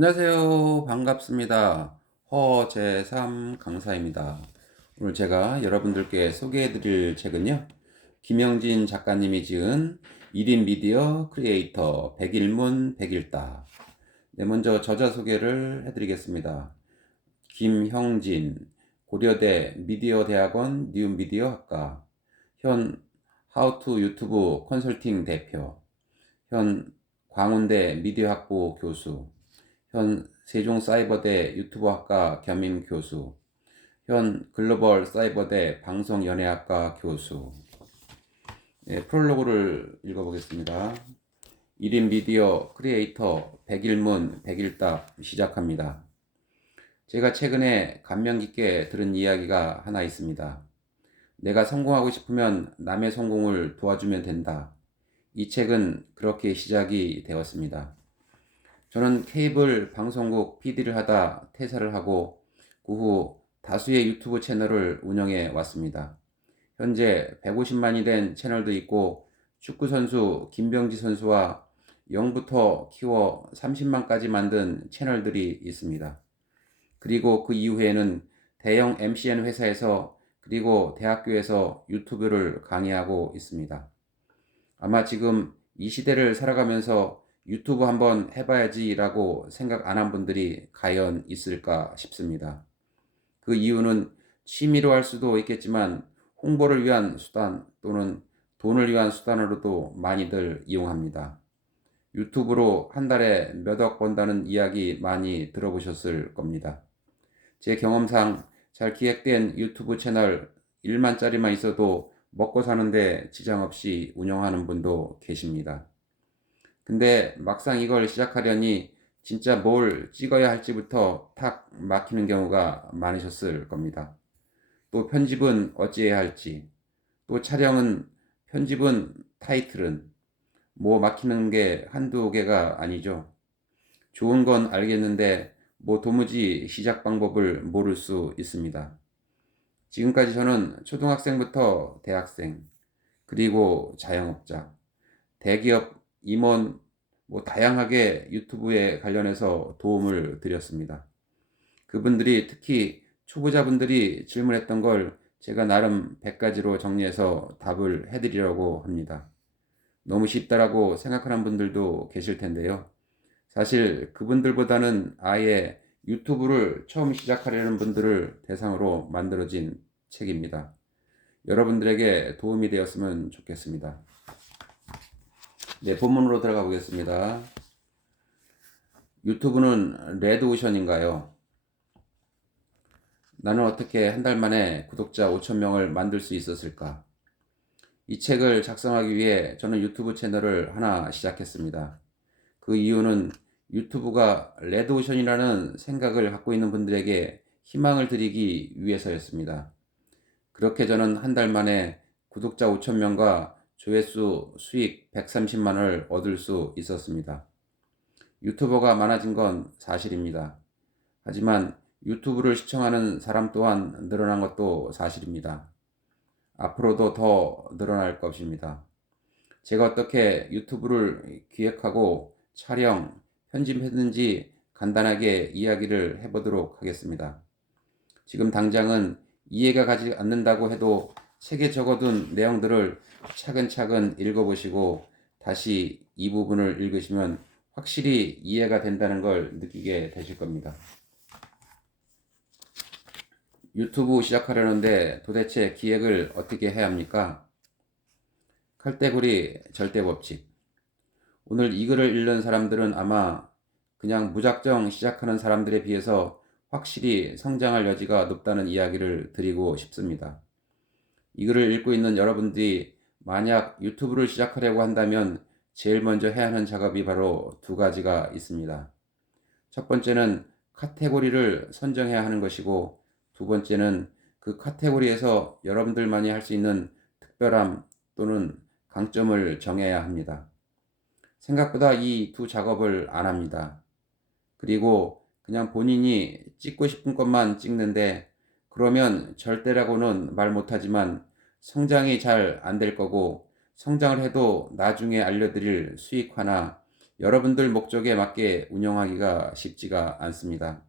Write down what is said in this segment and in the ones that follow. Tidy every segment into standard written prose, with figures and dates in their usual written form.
안녕하세요. 반갑습니다. 허재삼 강사입니다. 오늘 제가 여러분들께 소개해 드릴 책은요. 김영진 작가님이 지은 1인 미디어 크리에이터 백일문 백일따. 네, 먼저 저자 소개를 해 드리겠습니다. 김형진, 고려대 미디어 대학원 뉴미디어 학과, 현 하우투 유튜브 컨설팅 대표, 현 광운대 미디어학부 교수, 현 세종사이버대 유튜버학과 겸임 교수, 현 글로벌 사이버대 방송연예학과 교수. 네, 프롤로그를 읽어보겠습니다. 1인 미디어 크리에이터 백일문 백일답 시작합니다. 제가 최근에 감명 깊게 들은 이야기가 하나 있습니다. 내가 성공하고 싶으면 남의 성공을 도와주면 된다. 이 책은 그렇게 시작이 되었습니다. 저는 케이블 방송국 PD를 하다 퇴사를 하고 그 후 다수의 유튜브 채널을 운영해 왔습니다. 현재 150만이 된 채널도 있고 축구선수 김병지 선수와 0부터 키워 30만까지 만든 채널들이 있습니다. 그리고 그 이후에는 대형 MCN 회사에서 그리고 대학교에서 유튜브를 강의하고 있습니다. 아마 지금 이 시대를 살아가면서 유튜브 한번 해봐야지라고 생각 안 한 분들이 과연 있을까 싶습니다. 그 이유는 취미로 할 수도 있겠지만 홍보를 위한 수단 또는 돈을 위한 수단으로도 많이들 이용합니다. 유튜브로 한 달에 몇 억 번다는 이야기 많이 들어보셨을 겁니다. 제 경험상 잘 기획된 유튜브 채널 1만짜리만 있어도 먹고 사는데 지장 없이 운영하는 분도 계십니다. 근데 막상 이걸 시작하려니 진짜 뭘 찍어야 할지부터 탁 막히는 경우가 많으셨을 겁니다. 또 편집은 어찌해야 할지, 또 촬영은, 편집은, 타이틀은, 뭐 막히는 게 한두 개가 아니죠. 좋은 건 알겠는데 뭐 도무지 시작 방법을 모를 수 있습니다. 지금까지 저는 초등학생부터 대학생, 그리고 자영업자, 대기업 임원, 뭐 다양하게 유튜브에 관련해서 도움을 드렸습니다. 그분들이 특히 초보자분들이 질문했던 걸 제가 나름 100가지로 정리해서 답을 해드리려고 합니다. 너무 쉽다라고 생각하는 분들도 계실 텐데요. 사실 그분들보다는 아예 유튜브를 처음 시작하려는 분들을 대상으로 만들어진 책입니다. 여러분들에게 도움이 되었으면 좋겠습니다. 네, 본문으로 들어가 보겠습니다. 유튜브는 레드오션인가요? 나는 어떻게 한 달 만에 구독자 5천 명을 만들 수 있었을까? 이 책을 작성하기 위해 저는 유튜브 채널을 하나 시작했습니다. 그 이유는 유튜브가 레드오션이라는 생각을 갖고 있는 분들에게 희망을 드리기 위해서였습니다. 그렇게 저는 한 달 만에 구독자 5천 명과 조회수 수익 130만 원을 얻을 수 있었습니다. 유튜버가 많아진 건 사실입니다. 하지만 유튜브를 시청하는 사람 또한 늘어난 것도 사실입니다. 앞으로도 더 늘어날 것입니다. 제가 어떻게 유튜브를 기획하고 촬영, 편집했는지 간단하게 이야기를 해보도록 하겠습니다. 지금 당장은 이해가 가지 않는다고 해도 책에 적어둔 내용들을 차근차근 읽어보시고 다시 이 부분을 읽으시면 확실히 이해가 된다는 걸 느끼게 되실 겁니다. 유튜브 시작하려는데 도대체 기획을 어떻게 해야 합니까? 칼떼구리 절대법칙. 오늘 이 글을 읽는 사람들은 아마 그냥 무작정 시작하는 사람들에 비해서 확실히 성장할 여지가 높다는 이야기를 드리고 싶습니다. 이 글을 읽고 있는 여러분들이 만약 유튜브를 시작하려고 한다면 제일 먼저 해야 하는 작업이 바로 두 가지가 있습니다. 첫 번째는 카테고리를 선정해야 하는 것이고, 두 번째는 그 카테고리에서 여러분들만이 할 수 있는 특별함 또는 강점을 정해야 합니다. 생각보다 이 두 작업을 안 합니다. 그리고 그냥 본인이 찍고 싶은 것만 찍는데, 그러면 절대라고는 말 못하지만 성장이 잘 안 될 거고, 성장을 해도 나중에 알려드릴 수익화나 여러분들 목적에 맞게 운영하기가 쉽지가 않습니다.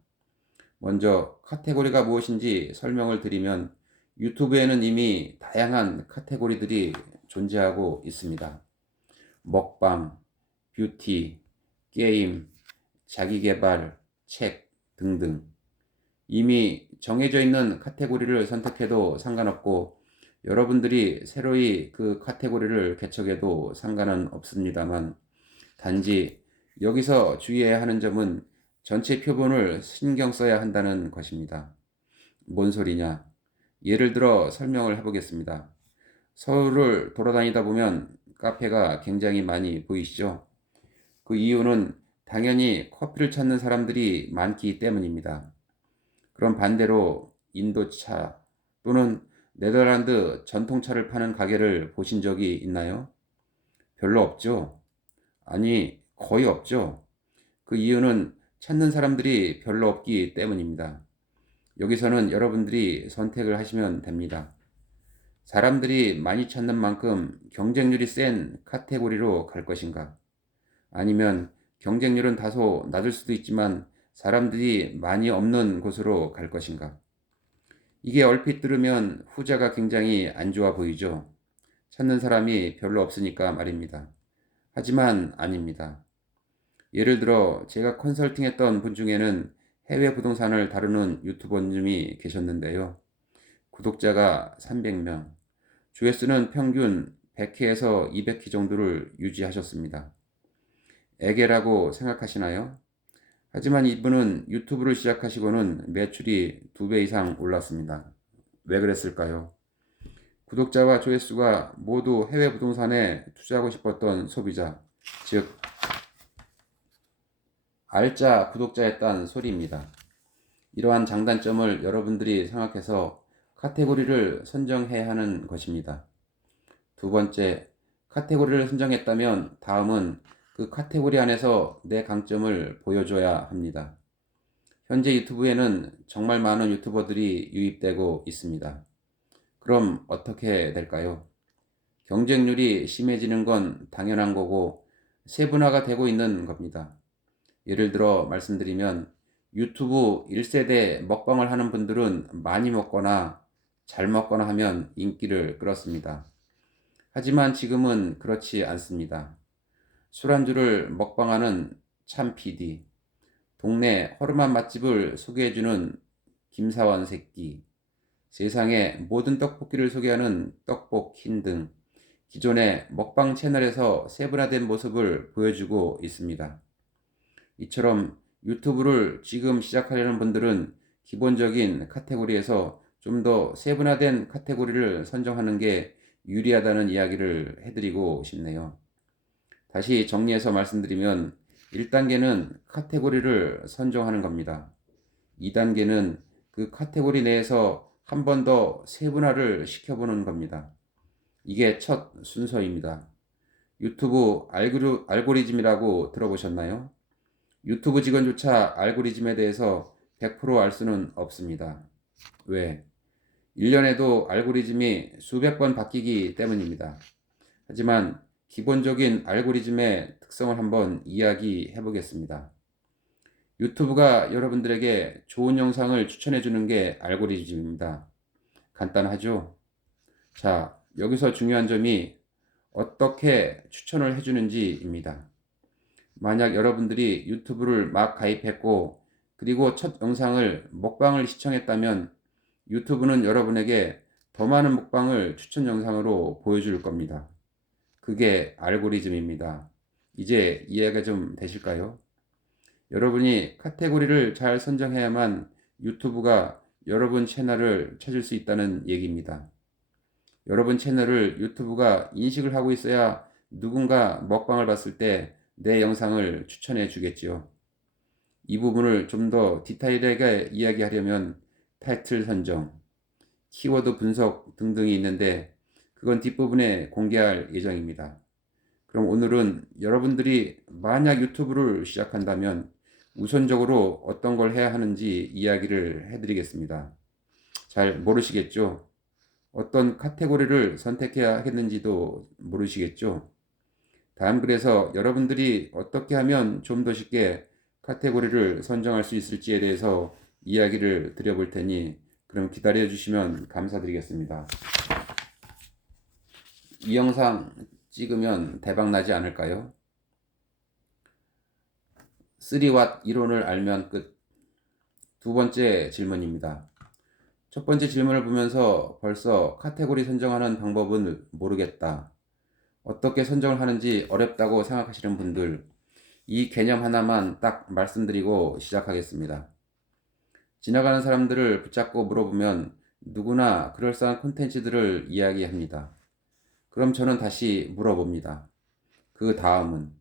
먼저 카테고리가 무엇인지 설명을 드리면 유튜브에는 이미 다양한 카테고리들이 존재하고 있습니다. 먹방, 뷰티, 게임, 자기계발, 책 등등. 이미 정해져 있는 카테고리를 선택해도 상관없고 여러분들이 새로이 그 카테고리를 개척해도 상관은 없습니다만 단지 여기서 주의해야 하는 점은 전체 표본을 신경 써야 한다는 것입니다. 뭔 소리냐? 예를 들어 설명을 해보겠습니다. 서울을 돌아다니다 보면 카페가 굉장히 많이 보이시죠? 그 이유는 당연히 커피를 찾는 사람들이 많기 때문입니다. 그럼 반대로 인도차 또는 네덜란드 전통차를 파는 가게를 보신 적이 있나요? 별로 없죠? 아니, 거의 없죠? 그 이유는 찾는 사람들이 별로 없기 때문입니다. 여기서는 여러분들이 선택을 하시면 됩니다. 사람들이 많이 찾는 만큼 경쟁률이 센 카테고리로 갈 것인가? 아니면 경쟁률은 다소 낮을 수도 있지만 사람들이 많이 없는 곳으로 갈 것인가? 이게 얼핏 들으면 후자가 굉장히 안 좋아 보이죠? 찾는 사람이 별로 없으니까 말입니다. 하지만 아닙니다. 예를 들어 제가 컨설팅했던 분 중에는 해외 부동산을 다루는 유튜버님이 계셨는데요. 구독자가 300명, 조회수는 평균 100회에서 200회 정도를 유지하셨습니다. 애게라고 생각하시나요? 하지만 이분은 유튜브를 시작하시고는 매출이 2배 이상 올랐습니다. 왜 그랬을까요? 구독자와 조회수가 모두 해외 부동산에 투자하고 싶었던 소비자, 즉 알짜 구독자였다는 소리입니다. 이러한 장단점을 여러분들이 생각해서 카테고리를 선정해야 하는 것입니다. 두 번째, 카테고리를 선정했다면 다음은 그 카테고리 안에서 내 강점을 보여줘야 합니다. 현재 유튜브에는 정말 많은 유튜버들이 유입되고 있습니다. 그럼 어떻게 될까요? 경쟁률이 심해지는 건 당연한 거고 세분화가 되고 있는 겁니다. 예를 들어 말씀드리면 유튜브 1세대 먹방을 하는 분들은 많이 먹거나 잘 먹거나 하면 인기를 끌었습니다. 하지만 지금은 그렇지 않습니다. 술안주를 먹방하는 참 PD, 동네 허름한 맛집을 소개해주는 김사원 새끼, 세상의 모든 떡볶이를 소개하는 떡볶힌 등 기존의 먹방 채널에서 세분화된 모습을 보여주고 있습니다. 이처럼 유튜브를 지금 시작하려는 분들은 기본적인 카테고리에서 좀 더 세분화된 카테고리를 선정하는 게 유리하다는 이야기를 해드리고 싶네요. 다시 정리해서 말씀드리면 1단계는 카테고리를 선정하는 겁니다. 2단계는 그 카테고리 내에서 한 번 더 세분화를 시켜보는 겁니다. 이게 첫 순서입니다. 유튜브 알고리즘이라고 들어보셨나요? 유튜브 직원조차 알고리즘에 대해서 100%알 수는 없습니다. 왜? 1년에도 알고리즘이 수백 번 바뀌기 때문입니다. 하지만 기본적인 알고리즘의 특성을 한번 이야기해 보겠습니다. 유튜브가 여러분들에게 좋은 영상을 추천해 주는 게 알고리즘입니다. 간단하죠? 자, 여기서 중요한 점이 어떻게 추천을 해 주는지입니다. 만약 여러분들이 유튜브를 막 가입했고 그리고 첫 영상을 먹방을 시청했다면 유튜브는 여러분에게 더 많은 먹방을 추천 영상으로 보여줄 겁니다. 그게 알고리즘입니다. 이제 이해가 좀 되실까요? 여러분이 카테고리를 잘 선정해야만 유튜브가 여러분 채널을 찾을 수 있다는 얘기입니다. 여러분 채널을 유튜브가 인식을 하고 있어야 누군가 먹방을 봤을 때 내 영상을 추천해 주겠지요. 이 부분을 좀 더 디테일하게 이야기하려면 타이틀 선정, 키워드 분석 등등이 있는데 그건 뒷부분에 공개할 예정입니다. 그럼 오늘은 여러분들이 만약 유튜브를 시작한다면 우선적으로 어떤 걸 해야 하는지 이야기를 해드리겠습니다. 잘 모르시겠죠? 어떤 카테고리를 선택해야 하겠는지도 모르시겠죠? 다음 글에서 여러분들이 어떻게 하면 좀 더 쉽게 카테고리를 선정할 수 있을지에 대해서 이야기를 드려볼 테니 그럼 기다려 주시면 감사드리겠습니다. 이 영상 찍으면 대박 나지 않을까요? 3왓 이론을 알면 끝. 두 번째 질문입니다. 첫 번째 질문을 보면서 벌써 카테고리 선정하는 방법은 모르겠다, 어떻게 선정을 하는지 어렵다고 생각하시는 분들, 이 개념 하나만 딱 말씀드리고 시작하겠습니다. 지나가는 사람들을 붙잡고 물어보면 누구나 그럴싸한 콘텐츠들을 이야기합니다. 그럼 저는 다시 물어봅니다. 그 다음은,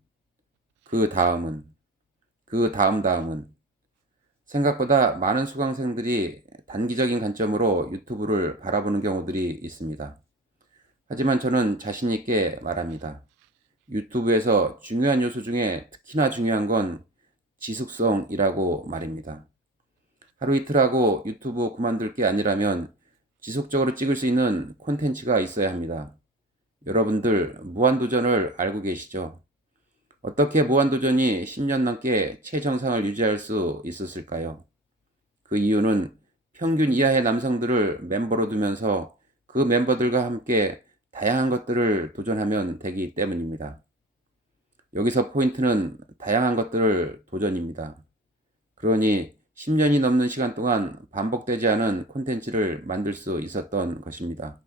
그 다음은, 그 다음은. 생각보다 많은 수강생들이 단기적인 관점으로 유튜브를 바라보는 경우들이 있습니다. 하지만 저는 자신 있게 말합니다. 유튜브에서 중요한 요소 중에 특히나 중요한 건 지속성이라고 말입니다. 하루 이틀 하고 유튜브 그만둘 게 아니라면 지속적으로 찍을 수 있는 콘텐츠가 있어야 합니다. 여러분들 무한도전을 알고 계시죠? 어떻게 무한도전이 10년 넘게 최정상을 유지할 수 있었을까요? 그 이유는 평균 이하의 남성들을 멤버로 두면서 그 멤버들과 함께 다양한 것들을 도전하면 되기 때문입니다. 여기서 포인트는 다양한 것들을 도전입니다. 그러니 10년이 넘는 시간 동안 반복되지 않은 콘텐츠를 만들 수 있었던 것입니다.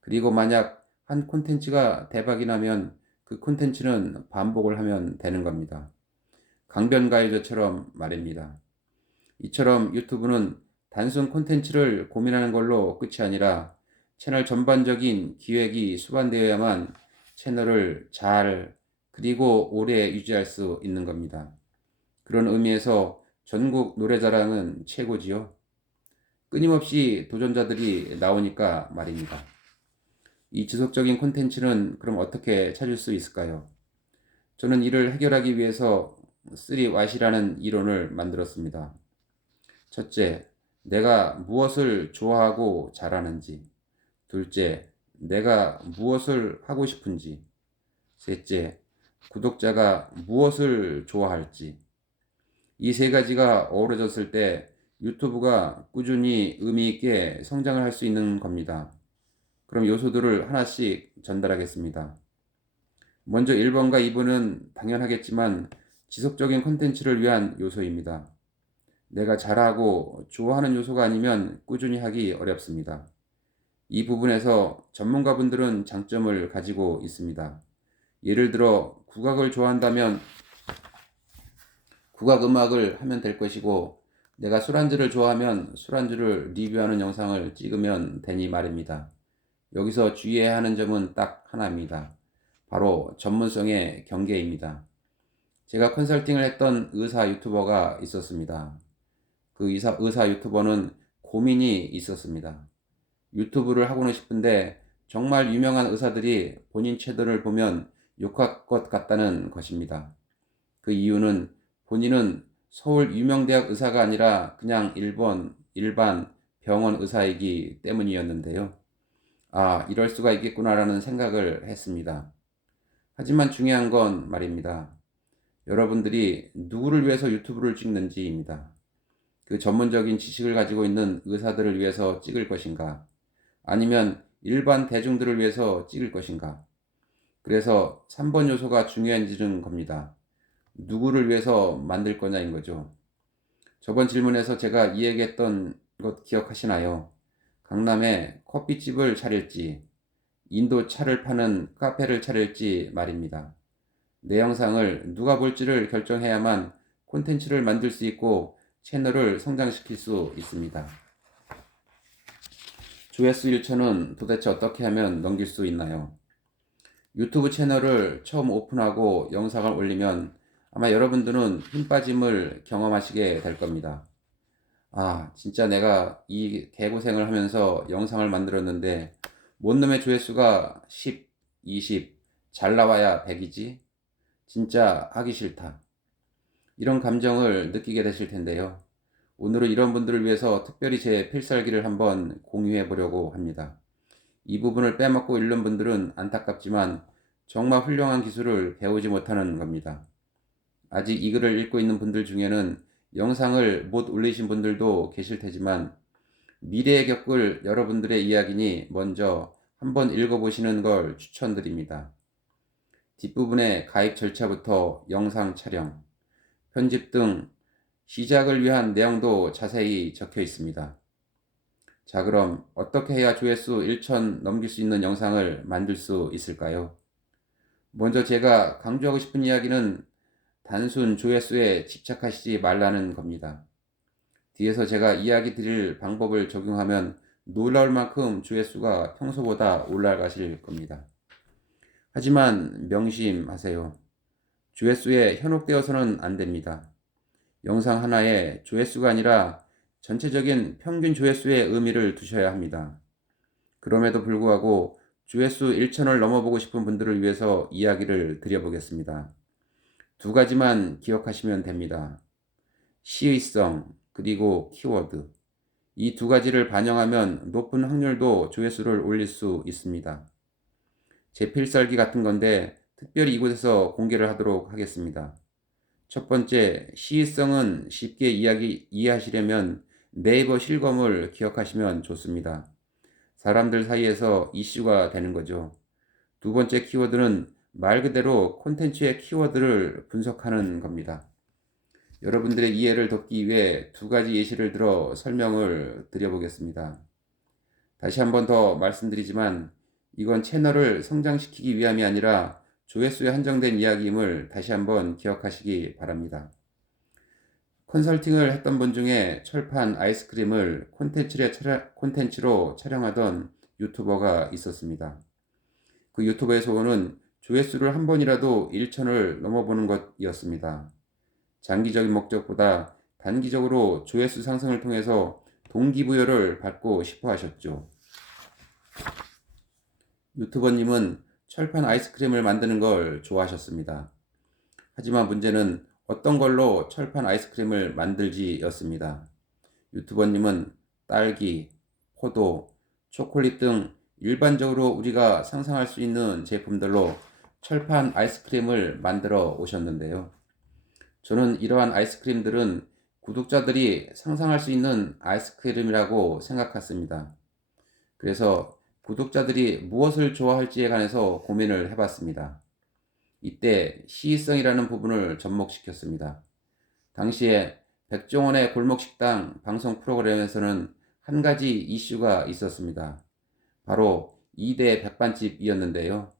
그리고 만약 한 콘텐츠가 대박이 나면 그 콘텐츠는 반복을 하면 되는 겁니다. 강변가요제처럼 말입니다. 이처럼 유튜브는 단순 콘텐츠를 고민하는 걸로 끝이 아니라 채널 전반적인 기획이 수반되어야만 채널을 잘 그리고 오래 유지할 수 있는 겁니다. 그런 의미에서 전국 노래자랑은 최고지요. 끊임없이 도전자들이 나오니까 말입니다. 이 지속적인 콘텐츠는 그럼 어떻게 찾을 수 있을까요? 저는 이를 해결하기 위해서 3왓이라는 이론을 만들었습니다. 첫째, 내가 무엇을 좋아하고 잘하는지. 둘째, 내가 무엇을 하고 싶은지. 셋째, 구독자가 무엇을 좋아할지. 이 세 가지가 어우러졌을 때 유튜브가 꾸준히 의미 있게 성장을 할 수 있는 겁니다. 그럼 요소들을 하나씩 전달하겠습니다. 먼저 1번과 2번은 당연하겠지만 지속적인 콘텐츠를 위한 요소입니다. 내가 잘하고 좋아하는 요소가 아니면 꾸준히 하기 어렵습니다. 이 부분에서 전문가분들은 장점을 가지고 있습니다. 예를 들어 국악을 좋아한다면 국악 음악을 하면 될 것이고, 내가 술안주를 좋아하면 술안주를 리뷰하는 영상을 찍으면 되니 말입니다. 여기서 주의해야 하는 점은 딱 하나입니다. 바로 전문성의 경계입니다. 제가 컨설팅을 했던 의사 유튜버가 있었습니다. 그 의사 유튜버는 고민이 있었습니다. 유튜브를 하고는 싶은데 정말 유명한 의사들이 본인 채널을 보면 욕할 것 같다는 것입니다. 그 이유는 본인은 서울 유명대학 의사가 아니라 그냥 일반 병원 의사이기 때문이었는데요. 아, 이럴 수가 있겠구나라는 생각을 했습니다. 하지만 중요한 건 말입니다. 여러분들이 누구를 위해서 유튜브를 찍는지입니다. 그 전문적인 지식을 가지고 있는 의사들을 위해서 찍을 것인가? 아니면 일반 대중들을 위해서 찍을 것인가? 그래서 3번 요소가 중요해지는 겁니다. 누구를 위해서 만들 거냐인 거죠. 저번 질문에서 제가 이야기했던 것 기억하시나요? 강남에 커피집을 차릴지, 인도 차를 파는 카페를 차릴지 말입니다. 내 영상을 누가 볼지를 결정해야만 콘텐츠를 만들 수 있고 채널을 성장시킬 수 있습니다. 조회수 1천은 도대체 어떻게 하면 넘길 수 있나요? 유튜브 채널을 처음 오픈하고 영상을 올리면 아마 여러분들은 힘 빠짐을 경험하시게 될 겁니다. 아, 진짜 내가 이 개고생을 하면서 영상을 만들었는데 뭔 놈의 조회수가 10, 20, 잘 나와야 100이지? 진짜 하기 싫다. 이런 감정을 느끼게 되실 텐데요. 오늘은 이런 분들을 위해서 특별히 제 필살기를 한번 공유해 보려고 합니다. 이 부분을 빼먹고 읽는 분들은 안타깝지만 정말 훌륭한 기술을 배우지 못하는 겁니다. 아직 이 글을 읽고 있는 분들 중에는 영상을 못 올리신 분들도 계실 테지만 미래에 겪을 여러분들의 이야기니 먼저 한번 읽어보시는 걸 추천드립니다. 뒷부분에 가입 절차부터 영상 촬영, 편집 등 시작을 위한 내용도 자세히 적혀 있습니다. 자, 그럼 어떻게 해야 조회수 1천 넘길 수 있는 영상을 만들 수 있을까요? 먼저 제가 강조하고 싶은 이야기는 단순 조회수에 집착하시지 말라는 겁니다. 뒤에서 제가 이야기 드릴 방법을 적용하면 놀라울 만큼 조회수가 평소보다 올라가실 겁니다. 하지만 명심하세요. 조회수에 현혹되어서는 안 됩니다. 영상 하나에 조회수가 아니라 전체적인 평균 조회수의 의미를 두셔야 합니다. 그럼에도 불구하고 조회수 1천을 넘어보고 싶은 분들을 위해서 이야기를 드려보겠습니다. 두 가지만 기억하시면 됩니다. 시의성 그리고 키워드. 이 두 가지를 반영하면 높은 확률도 조회수를 올릴 수 있습니다. 제 필살기 같은 건데 특별히 이곳에서 공개를 하도록 하겠습니다. 첫 번째, 시의성은 쉽게 이해하시려면 네이버 실검을 기억하시면 좋습니다. 사람들 사이에서 이슈가 되는 거죠. 두 번째 키워드는 말 그대로 콘텐츠의 키워드를 분석하는 겁니다. 여러분들의 이해를 돕기 위해 두 가지 예시를 들어 설명을 드려보겠습니다. 다시 한번 더 말씀드리지만 이건 채널을 성장시키기 위함이 아니라 조회수에 한정된 이야기임을 다시 한번 기억하시기 바랍니다. 컨설팅을 했던 분 중에 철판 아이스크림을 콘텐츠로 촬영하던 유튜버가 있었습니다. 그 유튜버의 소원은 조회수를 한 번이라도 1천을 넘어보는 것이었습니다. 장기적인 목적보다 단기적으로 조회수 상승을 통해서 동기부여를 받고 싶어 하셨죠. 유튜버님은 철판 아이스크림을 만드는 걸 좋아하셨습니다. 하지만 문제는 어떤 걸로 철판 아이스크림을 만들지였습니다. 유튜버님은 딸기, 포도, 초콜릿 등 일반적으로 우리가 상상할 수 있는 제품들로 철판 아이스크림을 만들어 오셨는데요. 저는 이러한 아이스크림들은 구독자들이 상상할 수 있는 아이스크림이라고 생각했습니다. 그래서 구독자들이 무엇을 좋아할지에 관해서 고민을 해봤습니다. 이때 시의성이라는 부분을 접목시켰습니다. 당시에 백종원의 골목식당 방송 프로그램에서는 한 가지 이슈가 있었습니다. 바로 2대 백반집이었는데요.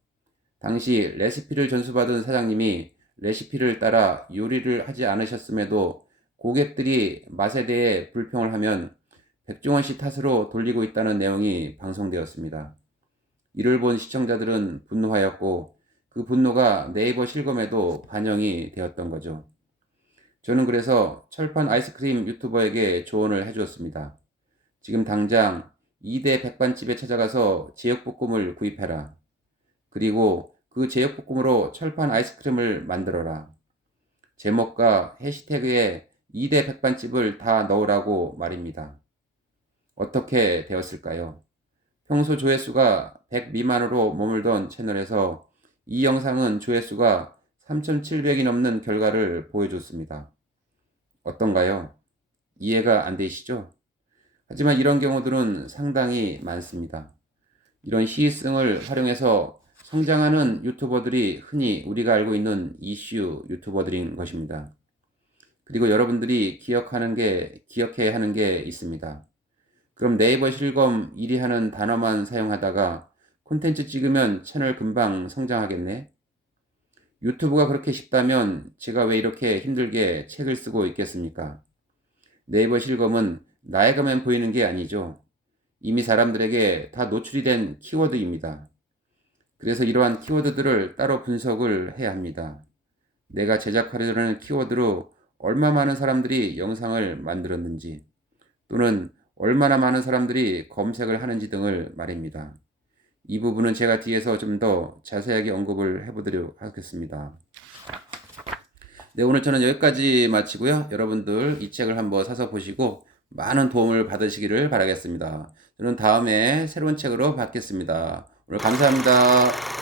당시 레시피를 전수받은 사장님이 레시피를 따라 요리를 하지 않으셨음에도 고객들이 맛에 대해 불평을 하면 백종원 씨 탓으로 돌리고 있다는 내용이 방송되었습니다. 이를 본 시청자들은 분노하였고 그 분노가 네이버 실검에도 반영이 되었던 거죠. 저는 그래서 철판 아이스크림 유튜버에게 조언을 해주었습니다. 지금 당장 2대 백반집에 찾아가서 제육볶음을 구입해라. 그리고 그 제육볶음으로 철판 아이스크림을 만들어라. 제목과 해시태그에 2대 백반집을 다 넣으라고 말입니다. 어떻게 되었을까요? 평소 조회수가 100 미만으로 머물던 채널에서 이 영상은 조회수가 3,700이 넘는 결과를 보여줬습니다. 어떤가요? 이해가 안 되시죠? 하지만 이런 경우들은 상당히 많습니다. 이런 시의성을 활용해서 성장하는 유튜버들이 흔히 우리가 알고 있는 이슈 유튜버들인 것입니다. 그리고 여러분들이 기억해야 하는 게 있습니다. 그럼 네이버 실검 1위 하는 단어만 사용하다가 콘텐츠 찍으면 채널 금방 성장하겠네? 유튜브가 그렇게 쉽다면 제가 왜 이렇게 힘들게 책을 쓰고 있겠습니까? 네이버 실검은 나에게만 보이는 게 아니죠. 이미 사람들에게 다 노출이 된 키워드입니다. 그래서 이러한 키워드들을 따로 분석을 해야 합니다. 내가 제작하려는 하는 키워드로 얼마 많은 사람들이 영상을 만들었는지 또는 얼마나 많은 사람들이 검색을 하는지 등을 말입니다. 이 부분은 제가 뒤에서 좀 더 자세하게 언급을 해보도록 하겠습니다. 네, 오늘 저는 여기까지 마치고요. 여러분들 이 책을 한번 사서 보시고 많은 도움을 받으시기를 바라겠습니다. 저는 다음에 새로운 책으로 뵙겠습니다. 오늘 감사합니다.